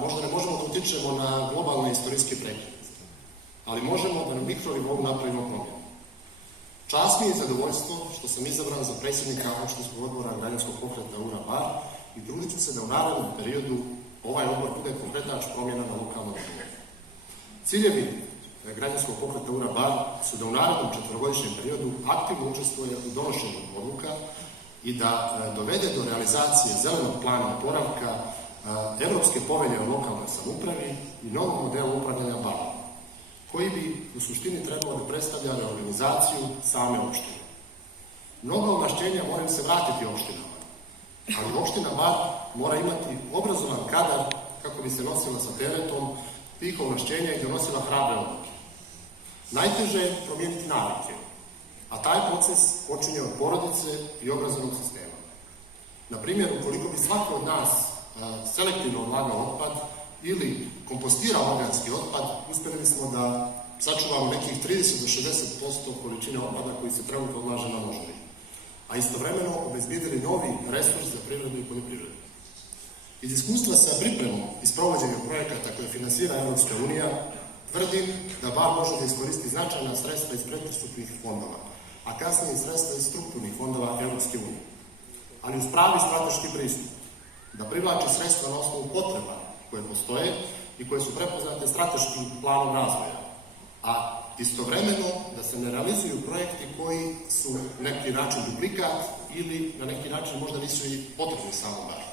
možda ne možemo da utičemo na globalne istorijske prekide, ali možemo da na mikronivou napravimo promjenu. Čast mi je zadovoljstvo što sam izabran za predsjednika opštinskog odbora građanskog pokreta URA-Bar i trudit ću se da u narednom periodu ovaj odbor bude pokretač promjena na lokalnom nivou. Ciljevi građanskog pokreta URA-Bar su da u narednom 4-godišnjem periodu aktivno učestvuje u donošenju odluka i da dovede do realizacije zelenog plana oporavka, Evropske povelje o lokalnoj samoupravi i novog modela upravljanja barom, koji bi u suštini trebalo da predstavlja reorganizaciju same opštine. Mnoga ovlašćenja moraju se vratiti opštinama, ali opština Bar mora imati obrazovan kadar kako bi se nosila sa teretom tih ovlašćenja i donosila hrabre odluke. Najteže je promijeniti navike, a taj proces počinje od porodice i obrazovnog sistema. Na primjer, ukoliko bi svako od nas selektivno odlagao otpad ili kompostirao organski otpad, uspjeli bismo da sačuvamo nekih 30 do 60% količine otpada koji se trenutno odlaže na moždari, a istovremeno obezbedili novi resurs za privredu i poljoprivredu. Iz iskustva sa pripremom i sprovođenjem projekata koje finansira Evropska unija, tvrdim da Bar može da iskoristi značajna sredstva iz pretpristupnih fondova, a kasnije i sredstva iz strukturnih fondova Evropske unije. Ali uz pravi strateški pristup, da privlači sredstva na osnovu potreba koje postoje i koje su prepoznate strateškim planom razvoja, a istovremeno da se ne realizuju projekti koji su na neki način duplikat ili na neki način možda nisu i potrebni samo Baru.